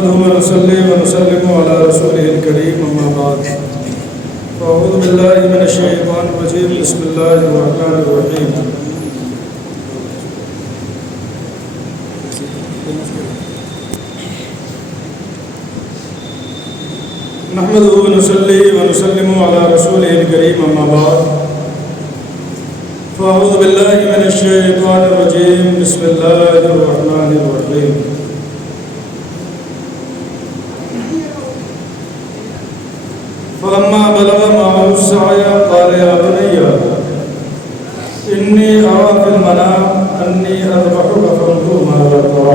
نحمده ونصلي ونسلم على رسوله الكريم أما بعد فأعوذ بالله من الشيطان الرجيم بسم الله الرحمن الرحيم نحمده ونصلي ونسلم على رسوله الكريم أما بعد فأعوذ بالله من الشيطان الرجيم بسم الله الرحمن الرحيم فلما بلغ معه السعي قال يا بني إني أرى في المنام أني أذبحك فانظر ماذا ترى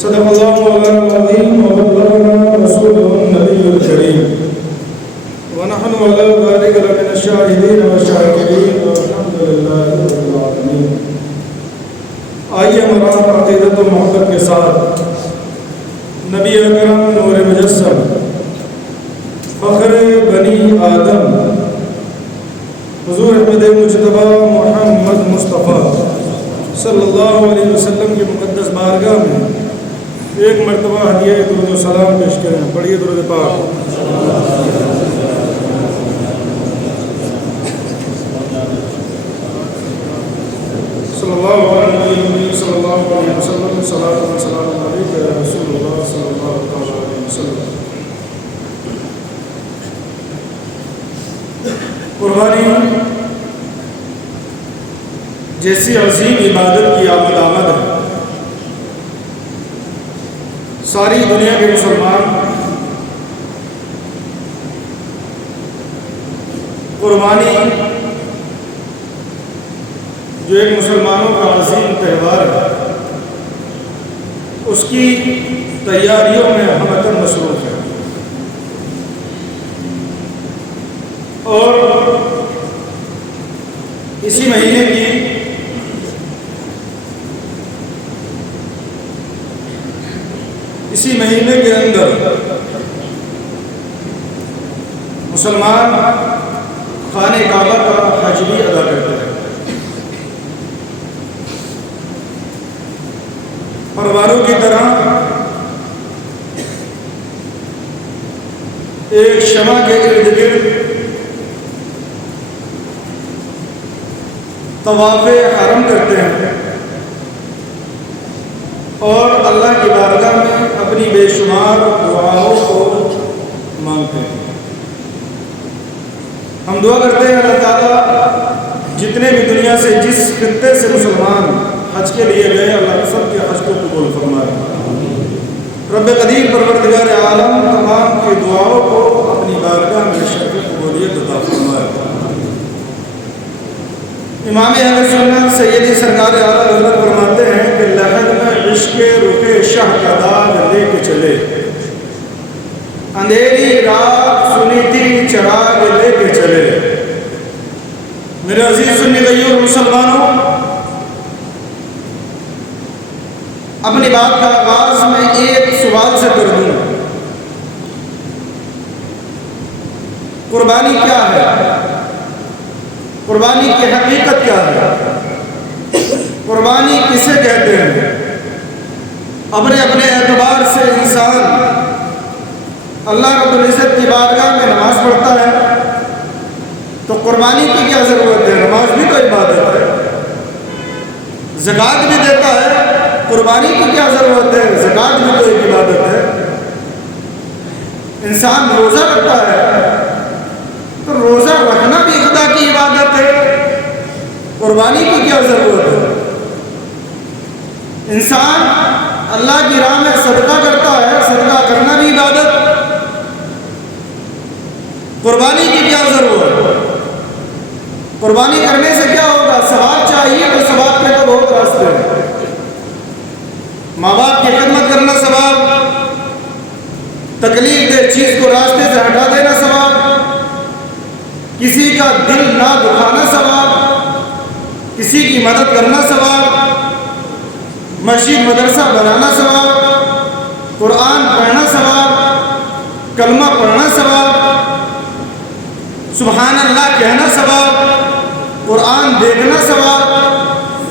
صدق الله مولانا العظيم وبلغنا رسوله النبي الكريم ونحن على ذلك لمن الشاهدين والشاكرين والحمد لله رب العالمين. آئیے ہمارا عقیدت و محبت کے ساتھ نبی اکرم نور مجسم فخر بنی آدم حضور احمد مجتبی محمد مصطفیٰ صلی اللہ علیہ وسلم کی مقدس بارگاہ میں ایک مرتبہ ہدیہ درود و سلام پیش کریں. پڑھیے درود پاک. صلی اللہ علیہ صلی اللہ علیہ وسلم صلاۃ و سلام علیک یا رسول اللہ صلی اللہ علیہ وسلم. قربانی جیسی عظیم عبادت کی آمد ہے. ساری دنیا کے مسلمان قربانی جو ایک مسلمانوں کا عظیم تہوار ہے اس کی تیاریوں میں ہمتاً مصروف ہے. اور اسی مہینے کے اندر مسلمان خانہ کعبہ کا حج بھی ادا کرتے ہیں. پرواروں کی طرح ایک شمع کے ارد گرد طواف حرم کرتے ہیں اور اللہ کی بارگاہ میں اپنی بے شمار دعاؤں کو مانگتے ہیں. ہم دعا کرتے ہیں اللہ تعالیٰ جتنے بھی دنیا سے جس خطے سے مسلمان حج کے لیے گئے اللہ سب کے حج کو قبول فرمائے. رب قدیر پروردگار عالم تمام کی دعاؤں کو اپنی بارگاہ میں شرف قبولیت عطا فرمائے. امام اہل سنت سیدی سرکار اعلیٰ حضرت فرماتے ہیں کہ لحد میں عشق رخ شاہ کا داغ لے کے چلے, اندھیری رات سنی تھی چراغ لے کے چلے. میرے عزیز سنی بھائیوں مسلمانوں, اپنی بات کا آغاز میں ایک سوال سے کر دوں. قربانی کیا ہے؟ قربانی کی حقیقت کیا ہے؟ قربانی کسے کہتے ہیں؟ اپنے اعتبار سے انسان اللہ رب العزت کی بارگاہ میں نماز پڑھتا ہے تو قربانی کی کیا ضرورت ہے؟ نماز بھی تو عبادت ہے. زکوٰۃ بھی دیتا ہے, قربانی کی کیا ضرورت ہے؟ زکوٰۃ بھی تو ایک عبادت ہے. انسان روزہ رکھتا ہے تو روزہ رکھنا بھی خدا کی عبادت ہے. قربانی کی کیا ضرورت ہے؟ انسان اللہ کی راہ میں صدقہ کرتا ہے, صدقہ کرنا بھی عبادت. قربانی کی کیا ضرورت ہے؟ قربانی کرنے سے کیا ہوگا؟ ثواب چاہیے تو ثواب کے تو بہت راستے ہیں. ماں باپ کی خدمت کرنا ثواب, تکلیف دہ چیز کو راستے سے ہٹا دینا ثواب, کسی کا دل نہ دکھانا ثواب, کسی کی مدد کرنا ثواب, مسجد مدرسہ بنانا ثواب, قرآن پڑھنا ثواب, کلمہ پڑھنا ثواب, سبحان اللہ کہنا ثواب, قرآن دیکھنا ثواب,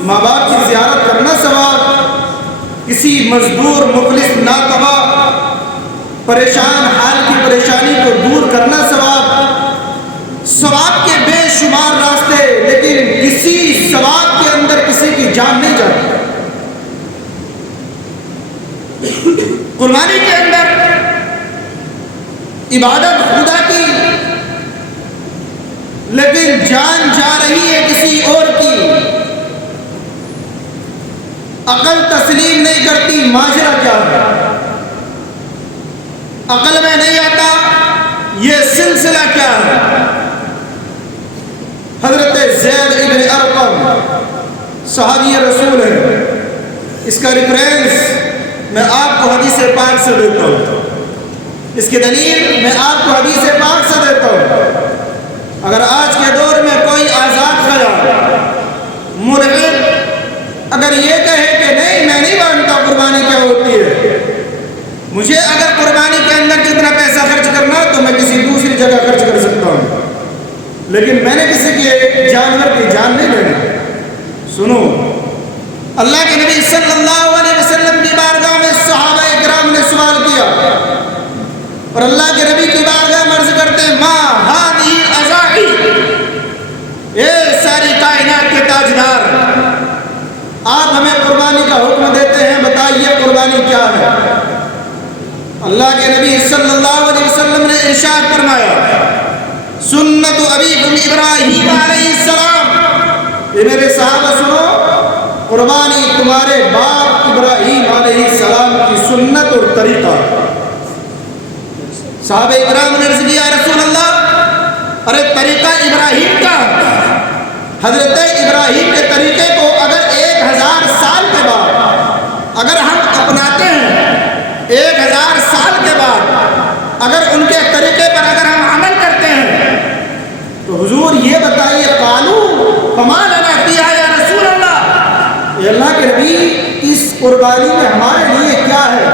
ماں باپ کی زیارت کرنا ثواب, کسی مزدور مفلس پریشان حال کی پریشانی کو دور کرنا ثواب، ثواب کے بے شمار راستے، لیکن کسی ثواب کے اندر کسی کی جان نہیں جاتی۔ قربانی کے اندر عبادت خدا کی، لیکن جان جا رہی ہے کسی اور کی، عقل تسلیم نہیں کرتی ماجرا کیا ہے، عقل میں نہیں آتا یہ سلسلہ کیا ہے۔ حضرت زید ابن ارقم صحابی رسول ہے، اس کا ریفرنس میں آپ کو حدیث پاک سے دیتا ہوں، اس کی دلیل میں آپ کو حدیث پاک سے دیتا ہوں۔ اگر آج کے دور میں کوئی آزاد خیال ملحد اگر یہ کہے کہ نہیں میں نہیں مانتا قربانی کیا ہوتی ہے، مجھے اگر قربانی کے اندر جتنا پیسہ خرچ کرنا تو میں کسی دوسری جگہ خرچ کر سکتا ہوں، لیکن میں نے کسی کے جانور کی جان نہیں لینی۔ سنو، اللہ کے نبی صلی اللہ علیہ وسلم کی بارگاہ میں صحابہ اکرام نے سوال کیا، اور اللہ کے نبی کی بارگاہ میں عرض کرتے ہیں ما ہذہ الاضاحی، اے ساری کائنات کے تاجدار، آپ ہمیں قربانی کا حکم دیتے ہیں، بتائیے قربانی کیا ہے؟ اللہ کے نبی صلی اللہ علیہ وسلم نے ارشاد فرمایا سنت ابیکم ابراہیم علیہ السلام، یہ میرے صحابہ سنو، قربانی تمہارے باپ ابراہیم علیہ السلام کی سنت اور طریقہ۔ صحابہ اکرام نے عرض کیا رسول اللہ ارے طریقہ ابراہیم کا، حضرت ابراہیم کے طریقے کو اگر 1000 سال کے بعد اگر ہم اپناتے ہیں، 1000 سال کے بعد اگر ان کے طریقے پر اگر ہم عمل کرتے ہیں تو حضور یہ بتائیے قالو فما لنا فیہا یا رسول اللہ، اے اللہ کے نبی اس قربانی میں ہمارے لیے کیا ہے؟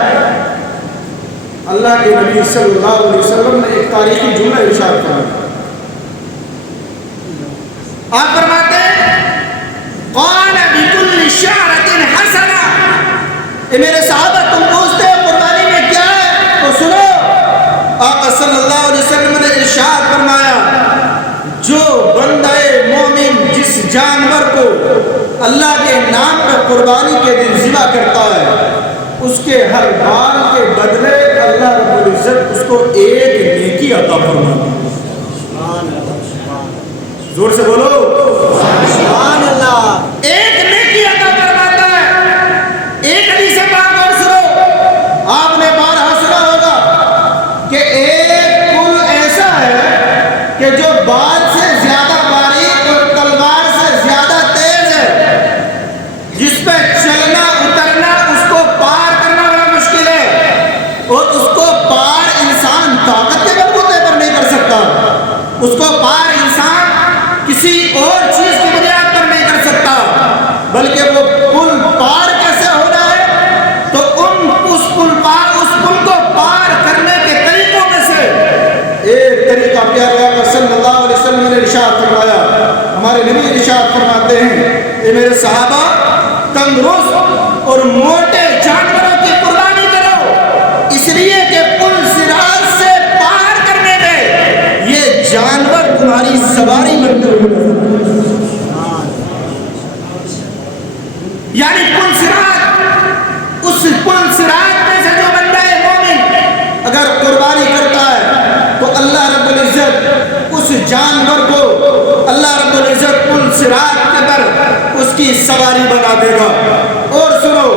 اللہ کے نبی صلی اللہ علیہ وسلم نے ایک تاریخی جملہ ارشاد فرمایا، آپ فرماتے ہیں قال بكل شعرۃ حسنہ، اے میرے صحابہ تم پوچھتے ہو قربانی میں کیا ہے، تو سنو، آقا صلی اللہ علیہ وسلم نے ارشاد فرمایا جو بندہ مومن جس جانور کو اللہ کے نام پر قربانی کے دن ذبح کرتا ہے، اس کے ہر بال کے بدلے اللہ رب العزت اس کو ایک نیکی عطا فرماتا ہے۔ زور سے بولو سبحان اللہ، ایک نیکی عطا فرماتا ہے۔ ایک حدیث پاک اور سنو، آپ نے بارہا سنا ہوگا کہ ایک پل ایسا ہے کہ جو بال سے زیادہ باریک اور تلوار سے زیادہ تیز ہے، جس پہ چلنا اترنا اس کو پار کرنا بڑا مشکل ہے، اور اس کو پار انسان طاقت کے بلبوتے پر نہیں کر سکتا، اس کو پار انسان کسی اور چیز کی بنیاد پر نہیں کر سکتا، بلکہ وہ پل پار کیسے ہونا ہے تو اس پل کو پار کرنے کے طریقوں میں سے ایک طریقہ پیارے آقا صلی اللہ علیہ وسلم نے ارشاد فرمایا، ہمارے نبی ارشاد فرماتے ہیں اے میرے صحابہ تندرست اور موٹے جانوروں کی قربانی کرو، اس لیے کہ پل صراط سے پار کرنے میں یہ جانور تمہاری سواری بنتے ہوئے، یعنی پل صراط، اس پل صراط میں سے جو بندہ مومن اگر قربانی کرتا ہے تو اللہ رب العزت اس جانور کو اللہ رب العزت پل صراط کے پر اس کی سواری بنا دے گا۔ اور سنو،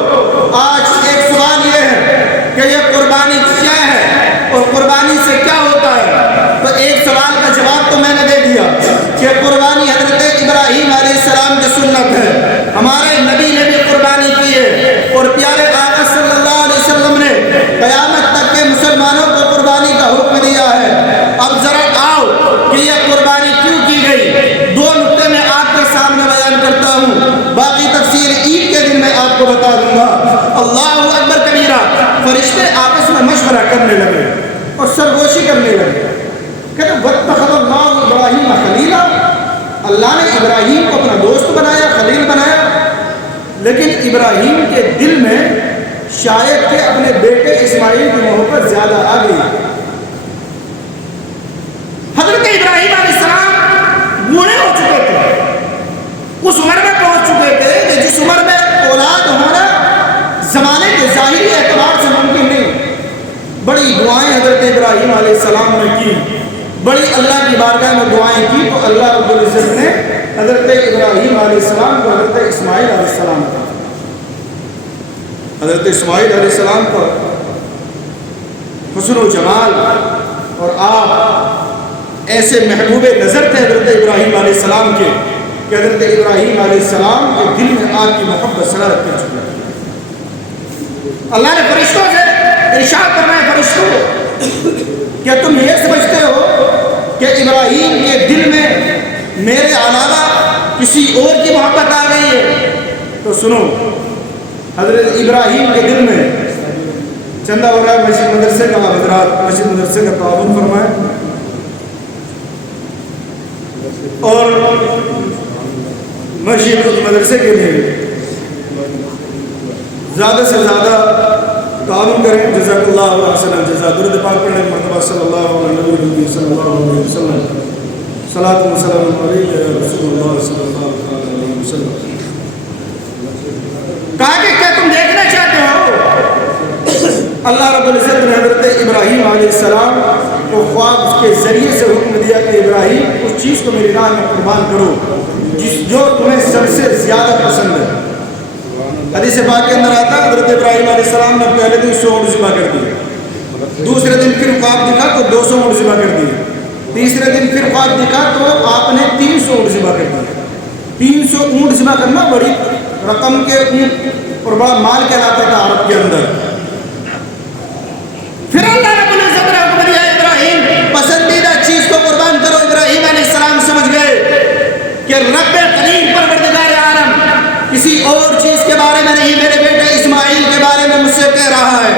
آج ایک سوال یہ ہے کہ یہ قربانی کیا ہے اور قربانی سے کیا ہوتا ہے، تو ایک سوال کا جواب تو میں نے دے دیا کہ قربانی حضرت ابراہیم علیہ السلام کی سنت ہے، ہمارے نبی نے بھی قربانی کی ہے، اور پیارے آقا صلی اللہ علیہ وسلم نے قیامت تک کے مسلمانوں کو قربانی کا حکم دیا ہے۔ اب ذرا آؤ کہ یہ قربانی کیوں کی گئی، 2 نقطے میں آپ کے سامنے بیان کرتا ہوں، باقی تفسیر عید کے دن میں آپ کو بتا دوں گا۔ اللہ اکبر کبیرہ، فرشتے آپس میں مشورہ کرنے لگے اور سرگوشی کرنے لگے، کہتے واتخذ اللہ ابراہیم خلیلا، اللہ نے ابراہیم کو اپنا دوست بنایا، خلیل بنایا، لیکن ابراہیم کے دل میں شاید کہ اپنے بیٹے اسماعیل اسماعیل کی محبت زیادہ آ گئی۔ حضرت ابراہیم علیہ السلام بوڑھے ہو چکے تھے، اس عمر میں پہنچ چکے تھے کہ جس عمر میں اولاد ہونا زمانے کے ظاہری اعتبار سے ممکن نہیں۔ بڑی دعائیں حضرت ابراہیم علیہ السلام نے کی، بڑی اللہ کی بارگاہ میں دعائیں کی، تو اللہ رب العزت نے حضرت ابراہیم علیہ السلام کو حضرت اسماعیل علیہ السلام کا حضرت اسماعیل علیہ السلام کو حسن و جمال اور آپ ایسے محبوب نظر تھے حضرت ابراہیم علیہ السلام کے کہ حضرت ابراہیم علیہ السلام کے دل میں آپ کی محبت سرارت کر چکا ہے۔ اللہ نے فرشتوں سے ارشاد فرمایا، فرشتوں کیا تم یہ سمجھتے ہو کہ ابراہیم کے دل میں میرے علاوہ کسی اور کی محبت آ گئی ہے؟ تو سنو، حضرت ابراہیم کے دل میں چندہ ہو رہا ہے، مسجد مدرسے کا حضرات مسجد مدرسے کا تعاون فرمائے اور مسجد مدرسے کے لیے زیادہ سے زیادہ تعاون کریں۔ جزاک اللہ احسن الجزاء۔ درود پاک پڑھنے کے مرتبہ صلی اللہ علیہ وسلم، صلاۃ و سلام علیک یا رسول اللہ صلی اللہ علیہ وسلم۔ کہا کہ کیا تم دیکھنا چاہتے ہو؟ اللہ رب العزت نے حضرت ابراہیم علیہ السلام کو خواب کے ذریعے سے حکم دیا کہ ابراہیم اس چیز کو میری راہ میں قربان کرو جو تمہیں سب سے زیادہ پسند ہے۔ حدیث پاک کے اندر آتا ہے حضرت ابراہیم علیہ السلام نے پہلے دن 100 اونٹ ذبح کر دیے، دوسرے دن پھر خواب دکھا تو 200 اونٹ ذبح کر دیے، تیسرے دن پھر خواب دکھا تو آپ نے 300 اونٹ ذبح کر دیے۔ 300 اونٹ ذبح کرنا بڑی رقم کے اونٹ اور بڑا مال کہلاتا تھا عرب کے اندر۔ پھر اللہ رب العزت نے حکم دیا ابراہیم پسندیدہ چیز کو قربان کرو۔ ابراہیم علیہ السلام سمجھ گئے کہ رب کریم پروردگار عالم کسی اور چیز کے بارے میں نہیں، میرے بیٹے اسماعیل کے بارے میں مجھ سے کہہ رہا ہے۔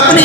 اپنی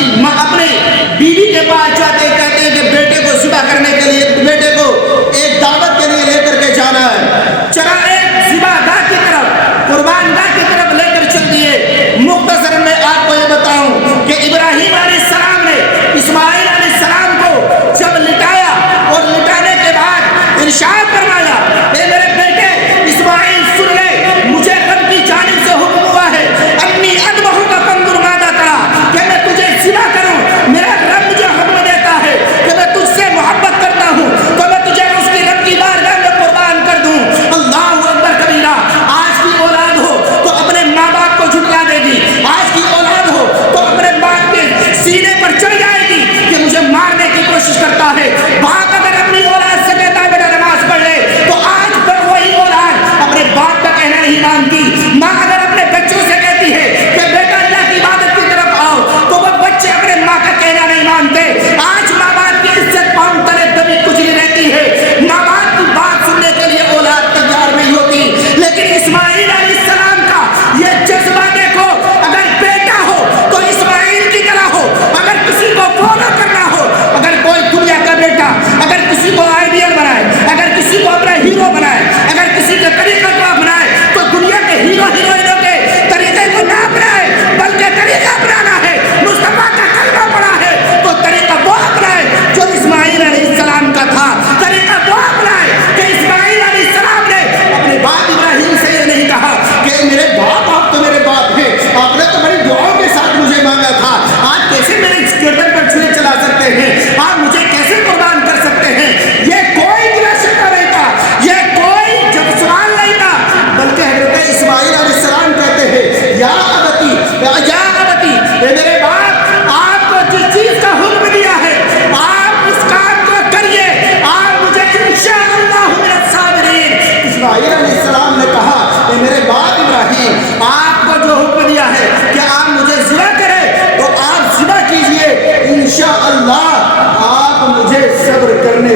بیوی کے پاس جاتے کہتے ہیں کہ بیٹے کو ذبح کرنے کے لیے، بیٹے کو ایک دعوت کے لیے لے کر کے جانا ہے۔ چرا ایک ذبح گاہ کی طرف، قربان گاہ کی طرف لے کر چل دیے۔ مختصر میں آپ کو یہ بتاؤں کہ ابراہیم علیہ السلام نے اسماعیل علیہ السلام کو جب لٹایا اور لٹانے کے بعد ارشاد فرمایا، اے میرے بیٹے اسماعیل سن لے، مجھے رب کی جانب سے حکم ہوا ہے انی اذبحہ کا فانظر ماذا تری، کہ میں تجھے ذبح کروں۔ میرا رب مجھے حکم دیتا ہے کہ میں تجھ سے محبت کرتا ہوں تو میں تجھے اس کی رب کی بارگاہ میں قربان کر دوں۔ اللہ اکبر کبیرہ۔ آج کی اولاد ہو تو اپنے ماں باپ کو جھٹلا دے گی، آج کی اولاد ہو تو اپنے باپ کے سینے پر چڑھ جائے گی کہ مجھے مارنے کی کوشش کرتا ہے۔ باپ اگر اپنی اولاد سے کہتا ہے بیٹا نماز پڑھ لے، تو آج وہی اولاد اپنے باپ کا کہنا نہیں مانتی۔ ماں اگر اپنے بچوں سے کہتی ہے کہ بیٹا اللہ کی عبادت کی طرف آؤ، تو وہ بچے اپنے ماں کا کہنا نہیں مانتے۔ آج ماں باپ کی عزت پاؤں تلے دبی کچلی رہتی ہے، ماں باپ کی بات سننے کے لیے اولاد تیار نہیں ہوتی۔ لیکن اسماعیل علیہ السلام کا یہ جذبہ دیکھو، اگر بیٹا ہو تو اسماعیل کی طرح ہو۔ اگر کسی کو فالو کرنا ہو، اگر کوئی دنیا کا بیٹا اگر کسی کو آئیڈیل بنائے، اگر کسی کو اپنا ہیرو بنائے، اگر کسی کے طریقہ کو اپنائے، تو دنیا کے ہیرو ہیروئنوں کے طریقے کو نہ اپنائے، بلکہ طریقہ اپنانا ہے۔ مصطفیٰ کا کلمہ پڑھا ہے تو طریقہ وہ اپنائے جو اسماعیل علیہ السلام کا تھا۔ طریقہ وہ اپنائے کہ اسماعیل علیہ السلام نے اپنے باپ ابراہیم سے یہ نہیں کہا کہ میرے باپ، آپ تو میرے باپ ہیں، آپ نے تو بڑی دعاؤں کے ساتھ مجھے مانگا تھا، آج کیسے میرے گردن پر چھری چلا سکتے ہیں، آپ مجھے کیسے قربان کر سکتے ہیں؟ یہ کوئی گلا شکوہ نہیں تھا، یہ کوئی جب سوال نہیں تھا، بلکہ حضرت اسماعیل علیہ السلام کہتے ہیں یا ابتی، یا ابتی، اے میرے باپ، آپ کو جس چیز کا حکم دیا ہے آپ اس کام کو کریے، آپ مجھے انشاءاللہ من الصابرین۔ اسماعیل علیہ السلام نے کہا اے میرے باپ ابراہیم، آپ کو جو حکم دیا ہے کہ آپ مجھے ذبح کریں تو آپ ذبح کیجئے، انشاءاللہ آپ مجھے صبر کرنے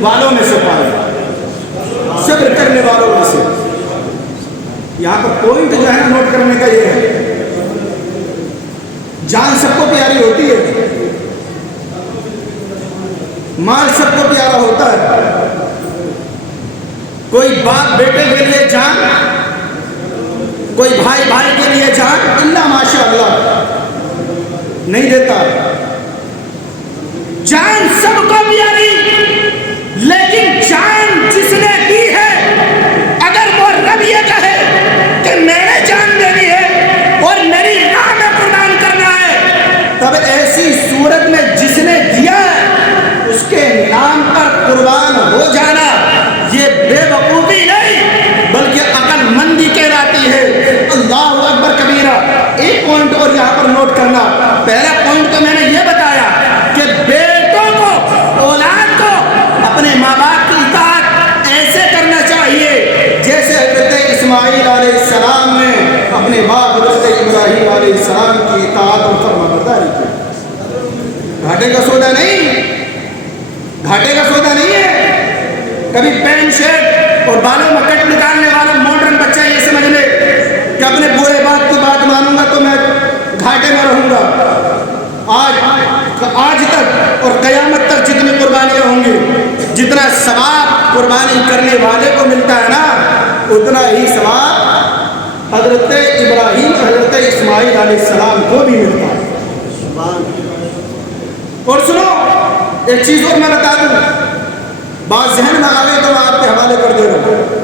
والوں میں سے پائیں، صبر کرنے والوں میں سے۔ یہاں پر پوائنٹ جو ہے نوٹ کرنے کا یہ ہے، جان سب کو پیاری ہوتی ہے، مال سب کو پیارا ہوتا ہے، کوئی باپ بیٹے کے لیے جان، کوئی بھائی بھائی کے لیے جان، اللہ ماشاء اللہ، نہیں دیتا. جان سب کو پیاری، لیکن جان جس نے دی ہے، اگر وہ رب یہ کہے کہ میں نے جان دینی ہے اور میری راہ میں قربان کرنا ہے، تب ایسی صورت میں جس نے دیا ہے اس کے نام پر قربان ہو جانا یہ بے وقوفی نہیں بلکہ عقل مندی کہلاتی ہے. اللہ اکبر کبیرہ. ایک پوائنٹ اور یہاں پر نوٹ کرنا. پہلا پوائنٹ تو میں نے یہ بتایا کہ بیٹوں کو، اولاد کو اپنے ماں باپ کی اطاعت ایسے کرنا چاہیے جیسے حضرت اسماعیل علیہ السلام نے اپنے باپ حضرت ابراہیم علیہ السلام کی اطاعت اور فرمانبرداری کی. گھاٹے کا سودا نہیں، گھاٹے کا سودا نہیں ہے. کبھی پینٹ شرٹ اور بالوں میں کٹ نکالنے والا ماڈرن بچہ یہ سمجھ لے کہ اپنے بوڑھے باپ کی بات مانوں گا تو میں گھاٹے میں رہوں گا. آج تک اور قیامت تک جتنی قربانیاں ہوں گی، جتنا ثواب قربانی کرنے والے کو ملتا ہے نا، اتنا ہی ثواب حضرت ابراہیم اور حضرت اسماعیل علیہ السلام کو بھی ملتا ہے. اور سنو ایک چیز اور میں بتا دوں، بات ذہن میں آ گئی تو میں آپ کے حوالے کر دے رہا ہوں.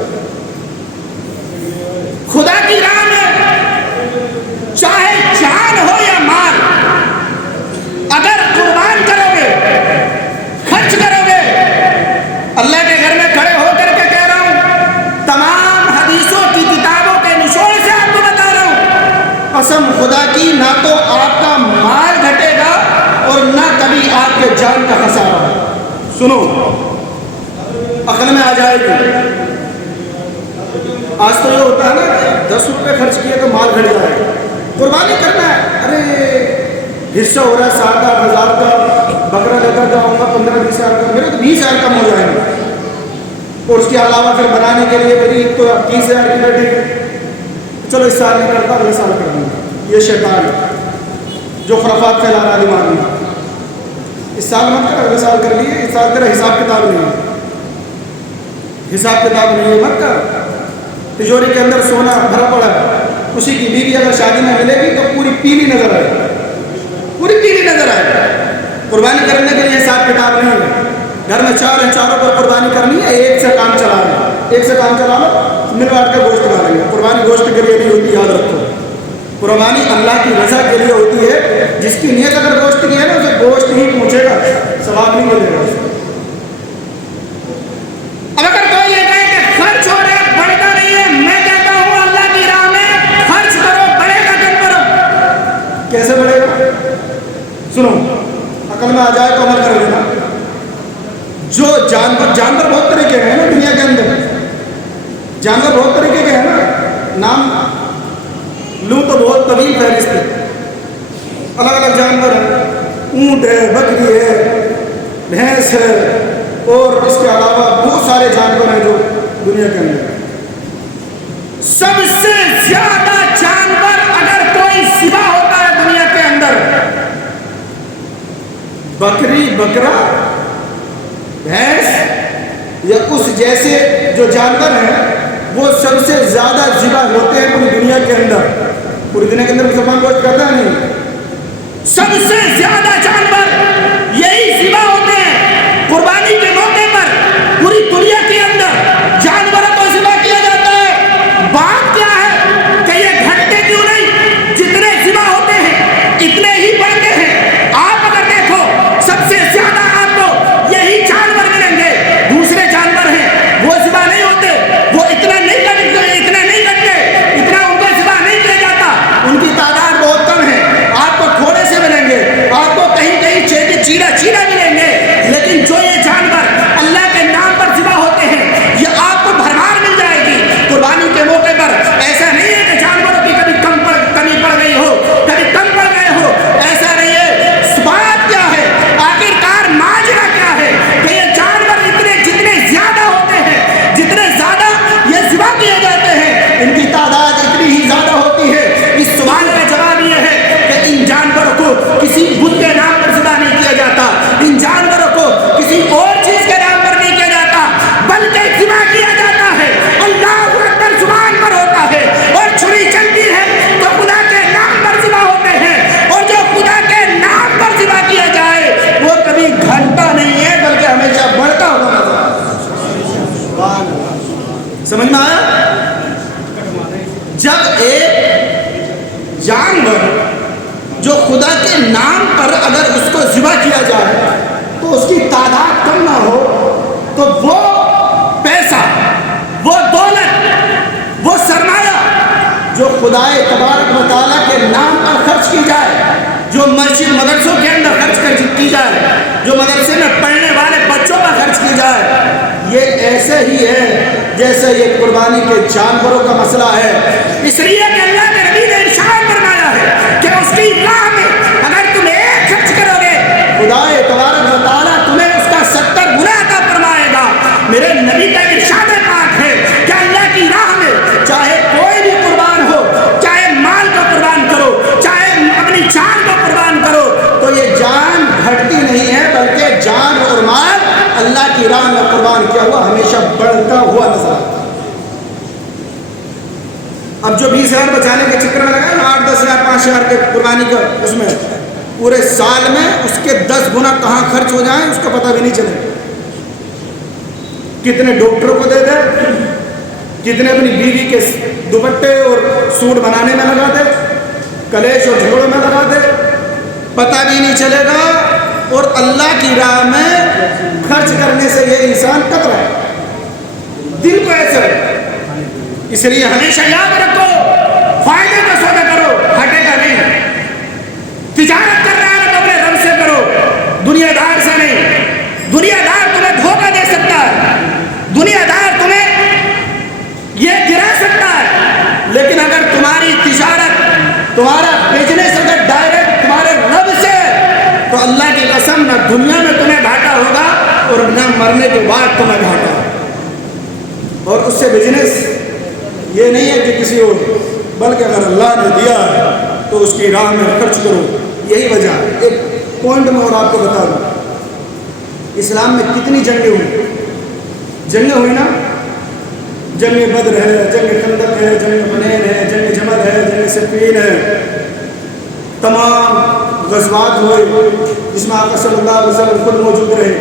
خدا کی راہ میں چاہے جان ہو یا مال، اگر قربان کرو گے، خرچ کرو گے، اللہ کے گھر میں کھڑے ہو کر کے کہہ رہا ہوں، تمام حدیثوں کی کتابوں کے نچوڑ سے آپ کو بتا رہا ہوں، قسم خدا کی نہ تو آپ کا مال گھٹے گا اور نہ کبھی آپ کے جان کا خسارہ. سنو عقل میں آ جائے گی. آج تو یہ ہوتا ہے نا کہ 10 روپے خرچ کیے تو مال گھٹ جائے گا. قربانی کرنا ہے، ارے حصہ ہو رہا ہے 7,000 کا، بکرا لے کر جاؤں گا 15-20 ہزار کا، میرے تو 20 ہزار کم ہو جائیں گے. اور اس کے علاوہ پھر بنانے کے لیے میری تو 30 ہزار کی بیٹھے گی. چلو اس سال نہیں کرتا اگلے سال کر دوں گا. یہ شیطان ہے جو خرافات پھیلا رہا ہے دماغ میں. اس سال مت کر، اگلے سال کر لیے. اس سال تیرا حساب کتاب نہیں ہے، حساب کتاب نہیں ہے، مت کر. تجوری کے اندر سونا بھرا پڑا ہے، اسی کی بیوی اگر شادی میں ملے گی تو پوری پیلی نظر آئے، پوری پیلی نظر آئے. قربانی کرنے کے لیے حساب کتاب نہیں ہے. گھر میں 4 ہیں، چاروں پر قربانی کرنی ہے، ایک سے کام چلا لو، ایک سے کام چلا لو، مل بانٹ کے گوشت کھا لیں گے. قربانی گوشت کے لیے نہیں ہوتی، یاد رکھو. قربانی اللہ کی رضا کے لیے ہوتی ہے. جس کی نیت اگر گوشت کی ہے نا اسے گوشت ہی پہنچے گا، ثواب نہیں ملے گا. اب اگر کوئی یہ کہے کہ خرچ ہو رہا ہے، بڑھتا نہیں ہے، میں کہتا ہوں اللہ کی راہ میں خرچ کرو، بڑھے گا کم کرو. کیسے بڑھے گا؟ سنو عقل میں آ جائے تو عمل کر لینا. جو جانور بہت طریقے ہیں نا دنیا کے اندر، جانور بہت طریقے کے ہیں نا. نام لوں تو بہت طویل فہرست ہے. الگ الگ جانور ہیں، اونٹ ہے، بکری ہے، بھینس ہے، اور اس کے علاوہ بہت سارے جانور ہیں جو دنیا کے اندر. سب سے زیادہ جانور اگر کوئی ذبح ہوتا ہے دنیا کے اندر، بکری، بکرا، بھینس یا اس جیسے جو جانور ہیں وہ سب سے زیادہ ذبح ہوتے ہیں پوری دنیا کے اندر. پوری دنیا کے اندر مسلمان گوشت کرتا ہے نہیں. سب سے زیادہ جانور یہی ذبح ہوتے ہیں قربانی کے موقع پر. پوری دنیا کے اندر جانوروں کو ذبح کیا جاتا ہے. بات کیا ہے کہ یہ گھٹتے کیوں نہیں؟ جتنے ذبح ہوتے ہیں اتنے ہی بڑھتے ہیں. آپ اگر دیکھو سب سے زیادہ آپ کو یہی جانور ملیں گے. دوسرے جانور ہیں وہ ذبح نہیں ہوتے، وہ اتنا نہیں کرتے، اتنا ان کو ذبح نہیں کیا جاتا. ان کی تعداد بہت کم ہے. آپ کو گھوڑے سے ملیں گے، آپ کو کہیں چیڑا ملیں گے. لیکن جو یہ جانور اللہ کے نام پر ذبح ہوتے ہیں یہ آپ کو بھرمار مل جائے گی قربانی کے موقع پر. ایسا نہیں ہے کہ جانوروں کی کبھی کمی پڑ گئی ہو، کبھی کم پڑ گئے ہو، ایسا نہیں ہے. بات کیا ہے آخرکار، ماجرا کیا ہے کہ یہ جانور جتنے زیادہ ہوتے ہیں، جتنے زیادہ یہ ذبح کیے جاتے ہیں، ان کی تعداد اتنی ہی زیادہ ہوتی ہے. اس سوال کا جواب یہ ہے کہ ان جانوروں کو کسی بت کے نام پر ذبح نہیں کیا جاتا. خدا کے نام پر اگر اس کو ذبح کیا جائے تو اس کی تعداد کم نہ ہو تو وہ پیسہ، وہ دولت، وہ سرمایہ جو خدائے تبارک و تعالیٰ کے نام پر خرچ کی جائے، جو مسجد مدرسوں کے اندر خرچ کی جائے، جو مدرسے میں پڑھنے والے بچوں پر خرچ کی جائے، یہ ایسے ہی ہے جیسے یہ قربانی کے جانوروں کا مسئلہ ہے۔ اس لیے کہ اللہ کے نبی نے ارشاد فرمایا ہے کہ اس کی راہ میں اگر تم ایک خرچ کرو گے خدائے تبارک و تعالیٰ تمہیں اس کا 70 گنا عطا فرمائے گا۔ میرے نبی کا ارشاد پاک ہے کہ اللہ کی راہ میں چاہے کوئی بھی قربان ہو، چاہے مال کو قربان کرو، چاہے اپنی جان کو قربان کرو، تو یہ جان گھٹتی نہیں ہے بلکہ جان اور مال اللہ کی راہ میں قربان کیا ہوا ہمیشہ بڑھتا ہوا نظر آتا ہے۔ اب جو 20,000 بچانے کے چکر میں لگا نا، 8-10,000 5,000 کے قربانی کا، اس میں پورے سال میں اس کے 10 گنا کہاں خرچ ہو جائیں اس کا پتہ بھی نہیں چلے۔ کتنے ڈاکٹروں کو دے دے، کتنے اپنی بیوی کے دوپٹے اور سوٹ بنانے میں لگا دے، کلیش اور جھگڑوں میں لگا دے، پتہ بھی نہیں چلے گا، اور اللہ کی راہ میں خرچ کرنے سے یہ انسان کترا ہے، دل کو ایسے ہے۔ اس لیے ہمیشہ یاد رکھو، فائدے کا سودا کرو، ہٹے گا نہیں۔ تجارت کر رہا ہے تو اپنے رب سے کرو، دنیا دار سے نہیں۔ دنیا دار تمہیں دھوکہ دے سکتا ہے، دنیا دار تمہیں یہ گرا سکتا ہے، لیکن اگر تمہاری تجارت، تمہارا بزنس اگر ڈائریکٹ تمہارے رب سے، تو اللہ کی قسم نہ دنیا میں تمہیں گھاٹا ہوگا اور نہ مرنے کے بعد تمہیں گھاٹا ہوگا۔ اور اس سے بزنس یہ نہیں ہے کہ کسی اور، بلکہ اگر اللہ نے دیا ہے تو اس کی راہ میں خرچ کرو، یہی وجہ ہے۔ ایک پوائنٹ میں اور آپ کو بتا دوں، اسلام میں کتنی جنگیں ہوئی نا، جنگ بدر ہے، جنگ خندق ہے، جنگ حنین ہے، جنگ جمل ہے، جنگ صفین ہے، تمام غزوات ہوئے جس میں آقا صلی اللہ علیہ وسلم خود موجود رہے۔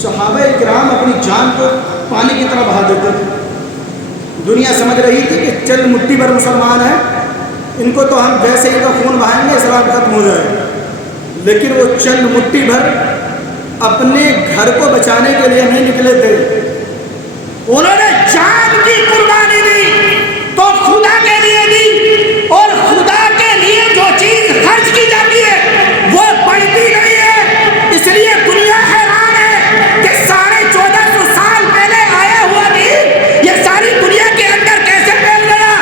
صحابہ کرام اپنی جان کو پانی کی طرح بہا دیتے تھے۔ دنیا سمجھ رہی تھی کہ چند مٹھی بھر مسلمان ہیں، ان کو تو ہم ویسے ہی کا خون بہائیں گے اسلام ختم ہو جائے، لیکن وہ چند مٹھی بھر اپنے گھر کو بچانے کے لیے نہیں نکلے تھے، انہوں نے جان کی قربانی دی تو خدا کے لیے دی، اور خدا کے لیے جو چیز خرچ کی جاتی ہے وہ بڑھتی نہیں ہے۔ اس لیے دنیا حیران ہے کہ 1450 سال پہلے آیا ہوا دین یہ ساری دنیا کے اندر کیسے پھیل گیا۔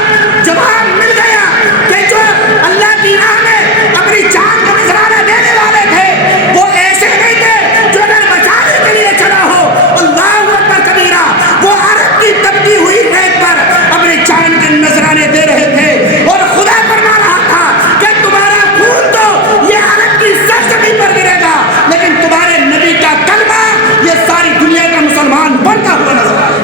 جواب مل گیا کہ جو اللہ کی راہ میں اپنی جان کو نذرانہ دینے والے تھے وہ ایسے نہیں تھے جو اگر بچانے کے لیے چلا ہو اللہ اکبر کبیرہ، وہ عرب کی تبتی ہوئی ریت پر اپنی جان کے نذرانے دے رہے تھے، اور خدا فرما رہا تھا کہ تمہارا خون تو یہ عرب کی سرزمین پر گرے گا، لیکن تمہارے نبی کا کلمہ یہ ساری دنیا کا مسلمان بنتا ہوا نظر آئے۔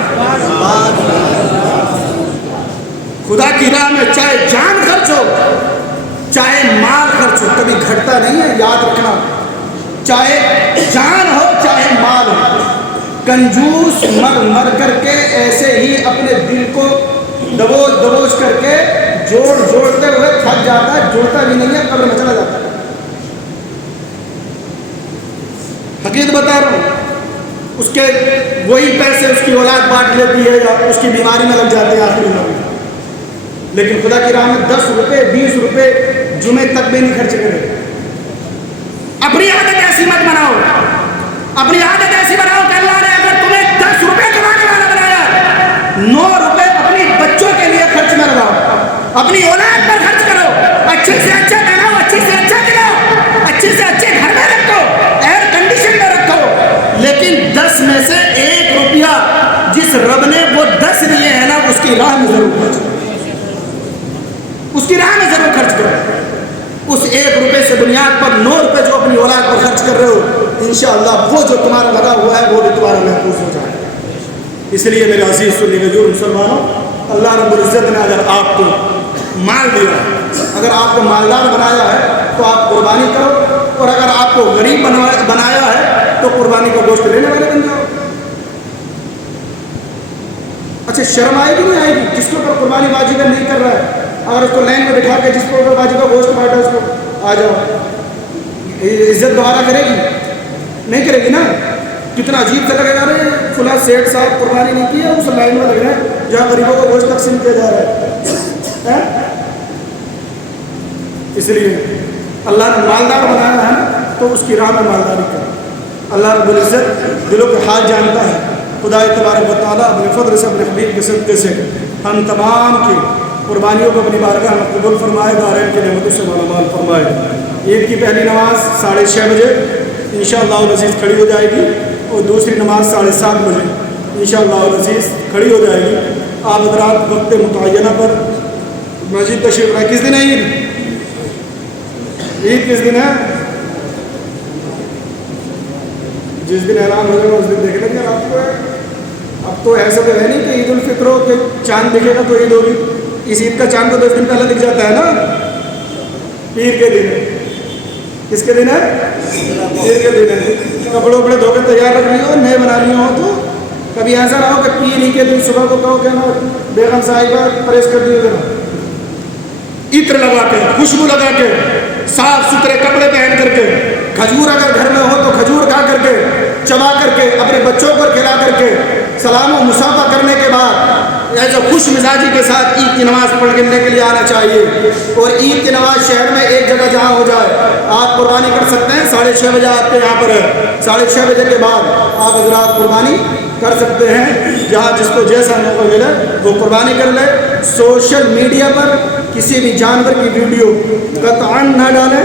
خدا کی راہ میں چاہے جان خرچ ہو چاہے مال خرچ ہو، کبھی گھٹتا نہیں ہے، یاد رکھنا، چاہے جان ہو چاہے مال ہو۔ کنجوس مر کر کے ایسے ہی اپنے دل کو دبوچ کر کے جوڑتے ہوئے تھک جاتا ہے، جوڑتا بھی نہیں ہے، قبر میں چلا جاتا ہے۔ حقیقت بتا رہا ہوں، اس کے وہی پیسے اس کی اولاد بانٹ لیتی ہے یا اس کی بیماری میں لگ جاتے ہیں آخری میں، لیکن خدا کی راہ میں 10 روپے 20 روپے جمعے تک بھی نہیں خرچ کرے۔ اپنی عادت ایسی مت بناؤ، اپنی عادت ایسی بناؤ کہ اللہ نے اگر تمہیں 10 روپے کمانے والا بنایا، 9 روپے اپنی بچوں کے لیے خرچ میں لگاؤ، اپنی اولاد پر خرچ کرو، اچھے سے اچھا پہناؤ، اچھے سے اچھا کھلاؤ، اچھے سے اچھے گھر میں رکھو، ایئر کنڈیشن میں رکھو، لیکن 10 میں سے 1 روپیہ جس رب نے وہ 10 لیے ہیں نا اس کی راہ میں ضرور خرچ کرو، اس کی راہ میں ضرور خرچ کرو۔ اس 1 روپے سے بنیاد پر 9 روپے جو اپنی اولاد پر خرچ کر رہے ہو، انشاءاللہ وہ جو تمہارا لگا ہوا ہے وہ بھی تمہارا محفوظ ہو جائے۔ اس لیے میرے عزیز سنی کے جو مسلمانوں، اللہ رب العزت نے اگر آپ کو مال دیا ہے، اگر آپ کو مالدار بنایا ہے تو آپ قربانی کرو، اور اگر آپ کو غریب بنایا ہے تو قربانی کا گوشت لینے والے بن جاؤ۔ اچھا شرم آئے گی نہیں آئے گی؟ جس کے اوپر قربانی واجب نہیں کر رہا ہے، اگر اس کو لائن میں بٹھا کے جس کے اوپر واجب کا گوشت بانٹا اس کو آ جاؤ. عزت دوبارہ کرے گی؟ نہیں کرے گی نا. کتنا عجیب سے لگے گا رہے فلاں سیٹ صاحب قربانی نہیں کی ہے, اس لائن میں لگ رہے ہیں جہاں غریبوں کو گوشت تقسیم کیا جا رہا ہے. اس لیے اللہ نے مالدار بنایا ہے تو اس کی راہ میں مالداری کرے. اللہ رب العزت دلوں کے حال جانتا ہے. خدا تبارک و تعالیٰ اپنے فضل سے اپنے حبیب کے صدقے سے ہم تمام کی قربانیوں کو اپنی بارگاہ میں قبول فرمائے, دارین کی نعمتوں سے مالا مال فرمائے. عید کی پہلی نماز 6:30 بجے انشاءاللہ العزیز کھڑی ہو جائے گی اور دوسری نماز 7:30 بجے انشاءاللہ العزیز کھڑی ہو جائے گی. آپ حضرات وقت متعینہ پر مسجد تشریف لائیں. کس دن ہے عید؟ عید کس دن ہے؟ جس دن اعلان ہو جائے گا اس دن دیکھ لیں گے. آپ کو اب تو ایسا تو ہے نہیں کہ عید الفطر ہو کہ چاند دکھے گا تو عید ہوگی. اس عید کا چاند تو 10 دن پہلے دکھ جاتا ہے نا. پیر کے دن ہے. کس کے دن ہے؟ پیر کے دن ہے. کپڑے وپڑے دھو کے تیار رکھ رہی ہو, نئے بنا رہی ہو تو کبھی ایسا نہ ہو کہ پیر ہی کے دن صبح کو کہو کہ نا بیگم صاحبہ پریس کر دیجیے نا. عطر لگا کے, خوشبو لگا کے, صاف ستھرے کپڑے پہن کر کے, کھجور اگر گھر میں ہو تو کھجور کھا کر کے, چبا کر کے, اپنے بچوں کو کھلا کر کے, سلام و مصافحہ کرنے کے بعد ایسے خوش مزاجی کے ساتھ عید کی نماز پڑھنے کے لیے آنا چاہیے. اور عید کی نماز شہر میں ایک جگہ جہاں ہو جائے, آپ قربانی کر سکتے ہیں. 6:30 بجے آپ کے یہاں پر ہے. 6:30 بجے کے بعد آپ حضرات قربانی کر سکتے ہیں. جہاں جس کو جیسا موقع ملے وہ قربانی کر لے. سوشل میڈیا پر کسی بھی جانور کی ویڈیو قطعاً نہ ڈالیں.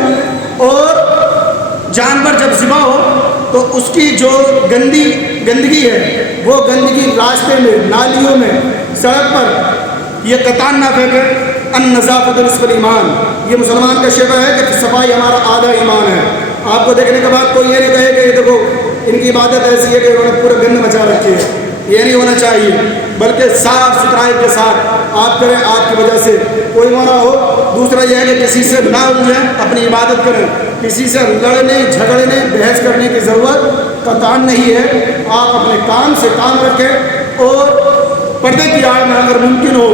اور جانور جب ذبح ہو تو اس کی جو گندگی ہے وہ گندگی راستے میں, نالیوں میں, سڑک پر یہ قطعاً نہ پھینکے. النظافۃ نصف الایمان, یہ مسلمان کا شعبہ ہے کہ صفائی ہمارا آدھا ایمان ہے. آپ کو دیکھنے کے بعد کوئی یہ نہیں کہے کہ یہ دیکھو ان کی عبادت ایسی ہے کہ انہوں نے پورے گند مچا رکھی ہے. یہ نہیں ہونا چاہیے, بلکہ صاف ستھرائی کے ساتھ آپ کریں. آپ کی وجہ سے کوئی منع ہو. دوسرا یہ ہے کہ کسی سے نہ الجھیں, اپنی عبادت کریں. کسی سے لڑنے, جھگڑنے, بحث کرنے کی ضرورت قطعاً نہیں ہے. آپ اپنے کام سے کام رکھیں اور پردے کی آڑ میں اگر ممکن ہو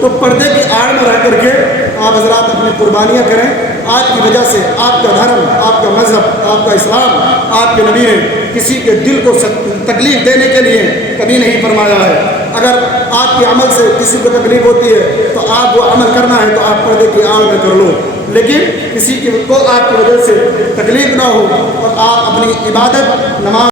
تو پردے کی آڑ میں رہ کر کے آپ حضرات اپنی قربانیاں کریں. آج کی وجہ سے آپ کا دھرم, آپ کا مذہب, آپ کا اسلام, آپ کے نبی نے کسی کے دل کو تکلیف دینے کے لیے کبھی نہیں فرمایا ہے. اگر آپ کے عمل سے کسی کو تکلیف ہوتی ہے تو آپ وہ عمل کرنا ہے تو آپ پردے کی آڑ میں کر لو, لیکن کسی کو آپ کی وجہ سے تکلیف نہ ہو اور آپ اپنی عبادت, نماز